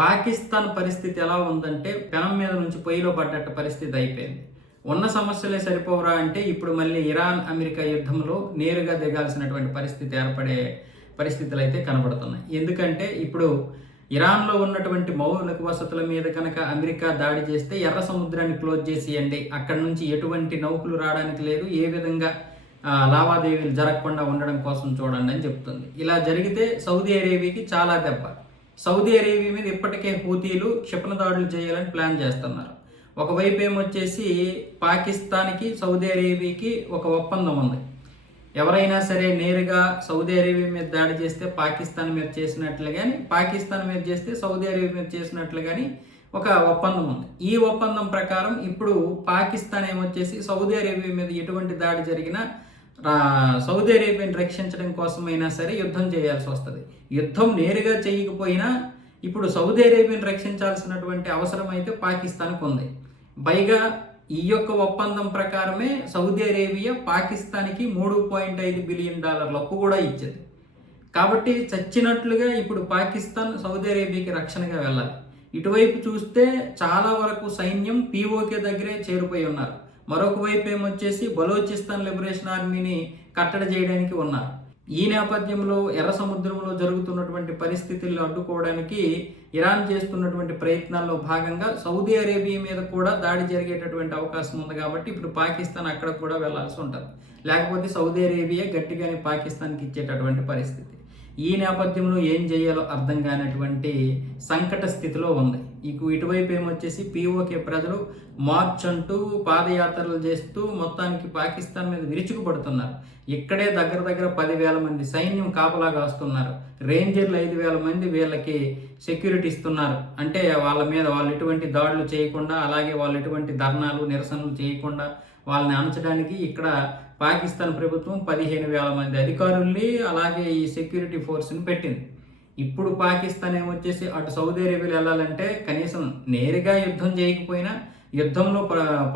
పాకిస్తాన్ పరిస్థితి ఎలా ఉందంటే పెనం మీద నుంచి పొయ్యిలో పడ్డట్టు పరిస్థితి అయిపోయింది. ఉన్న సమస్యలే సరిపోవరా అంటే ఇప్పుడు మళ్ళీ ఇరాన్ అమెరికా యుద్ధంలో నేరుగా దిగాల్సినటువంటి పరిస్థితి ఏర్పడే పరిస్థితులు అయితే కనబడుతున్నాయి. ఎందుకంటే ఇప్పుడు ఇరాన్లో ఉన్నటువంటి మౌలిక వసతుల మీద కనుక అమెరికా దాడి చేస్తే ఎర్ర సముద్రాన్ని క్లోజ్ చేసేయండి, అక్కడి నుంచి ఎటువంటి నౌకలు రావడానికి లేదు, ఏ విధంగా లావాదేవీలు జరగకుండా ఉండడం కోసం చూడండి అని చెప్తుంది. ఇలా జరిగితే సౌదీ అరేబియాకి చాలా దెబ్బ. సౌదీ అరేబియా మీద ఇప్పటికే హూతీలు క్షిపణి దాడులు చేయాలని ప్లాన్ చేస్తున్నారు. ఒకవైపు ఏమొచ్చేసి పాకిస్తాన్కి సౌదీ అరేబియాకి ఒక ఒప్పందం ఉంది. ఎవరైనా సరే నేరుగా సౌదీ అరేబియా మీద దాడి చేస్తే పాకిస్తాన్ మీద చేసినట్లు కానీ, పాకిస్తాన్ మీద చేస్తే సౌదీ అరేబియా మీద చేసినట్లు కానీ ఒక ఒప్పందం ఉంది. ఈ ఒప్పందం ప్రకారం ఇప్పుడు పాకిస్తాన్ ఏమొచ్చేసి సౌదీ అరేబియా మీద ఎటువంటి దాడి జరిగినా సౌదీ అరేబియాని రక్షించడం కోసమైనా సరే యుద్ధం చేయాల్సి వస్తుంది. యుద్ధం నేరుగా చేయకపోయినా ఇప్పుడు సౌదీ అరేబియాని రక్షించాల్సినటువంటి అవసరం అయితే పాకిస్తాన్కు ఉంది. పైగా ఈ యొక్క ఒప్పందం ప్రకారమే సౌదీ అరేబియా పాకిస్తాన్కి $3.5 బిలియన్ అప్పు కూడా ఇచ్చింది. కాబట్టి చచ్చినట్లుగా ఇప్పుడు పాకిస్తాన్ సౌదీ అరేబియాకి రక్షణగా వెళ్ళాలి. ఇటువైపు చూస్తే చాలా వరకు సైన్యం పీఓకే దగ్గరే చేరిపోయి ఉన్నారు. మరొక వైపు ఏమొచ్చేసి బలోచిస్తాన్ లిబరేషన్ ఆర్మీని కట్టడి చేయడానికి ఉన్నారు. ఈ నేపథ్యంలో ఎర్ర సముద్రంలో జరుగుతున్నటువంటి పరిస్థితులను అడ్డుకోవడానికి ఇరాన్ చేస్తున్నటువంటి ప్రయత్నాల్లో భాగంగా సౌదీ అరేబియా మీద కూడా దాడి జరిగేటటువంటి అవకాశం ఉంది. కాబట్టి ఇప్పుడు పాకిస్తాన్ అక్కడ కూడా వెళ్లాల్సి ఉంటుంది. లేకపోతే సౌదీ అరేబియా గట్టిగానే పాకిస్తాన్కి ఇచ్చేటటువంటి పరిస్థితి. ఈ నేపథ్యంలో ఏం చేయాలో అర్థం కానటువంటి సంకట స్థితిలో ఉంది. ఇటువైపు ఏమొచ్చేసి పీఓకే ప్రజలు మార్చ్ అంటూ పాదయాత్రలు చేస్తూ మొత్తానికి పాకిస్తాన్ మీద విరుచుకుపడుతున్నారు. ఇక్కడే దగ్గర దగ్గర 10,000 మంది సైన్యం కాపలాగా వస్తున్నారు. రేంజర్లు 5,000 మంది వీళ్ళకి సెక్యూరిటీ ఇస్తున్నారు. అంటే వాళ్ళ మీద వాళ్ళు ఎటువంటి దాడులు చేయకుండా, అలాగే వాళ్ళు ఎటువంటి ధర్నాలు నిరసనలు చేయకుండా వాళ్ళని అణచడానికి ఇక్కడ పాకిస్తాన్ ప్రభుత్వం 15,000 మంది అధికారుల్ని అలాగే ఈ సెక్యూరిటీ ఫోర్స్ని పెట్టింది. ఇప్పుడు పాకిస్తాన్ ఏమొచ్చేసి అటు సౌదీ అరేబియాలో వెళ్ళాలంటే కనీసం నేరుగా యుద్ధం చేయకపోయినా యుద్ధంలో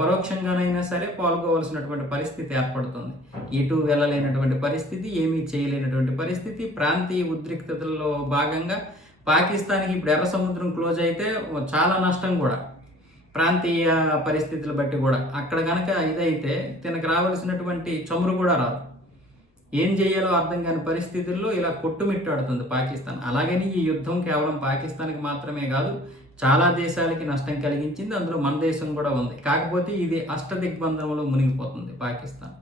పరోక్షంగానైనా సరే పాల్గొవలసినటువంటి పరిస్థితి ఏర్పడుతుంది. ఎటు వెళ్ళలేనటువంటి పరిస్థితి, ఏమీ చేయలేనటువంటి పరిస్థితి. ప్రాంతీయ ఉద్రిక్తతల్లో భాగంగా పాకిస్తాన్కి ఇప్పుడు ఎర్ర సముద్రం క్లోజ్ అయితే చాలా నష్టం కూడా, ప్రాంతీయ పరిస్థితులు బట్టి కూడా. అక్కడ కనుక ఇదైతే తనకు రావాల్సినటువంటి చమురు కూడా రాదు. ఏం చేయాలో అర్థం కాని పరిస్థితుల్లో ఇలా కొట్టుమిట్టాడుతుంది పాకిస్తాన్. అలాగని ఈ యుద్ధం కేవలం పాకిస్తాన్కి మాత్రమే కాదు, చాలా దేశాలకి నష్టం కలిగించింది. అందులో మన దేశం కూడా ఉంది. కాకపోతే ఇది అష్టదిగ్బంధంలో మునిగిపోతుంది పాకిస్తాన్.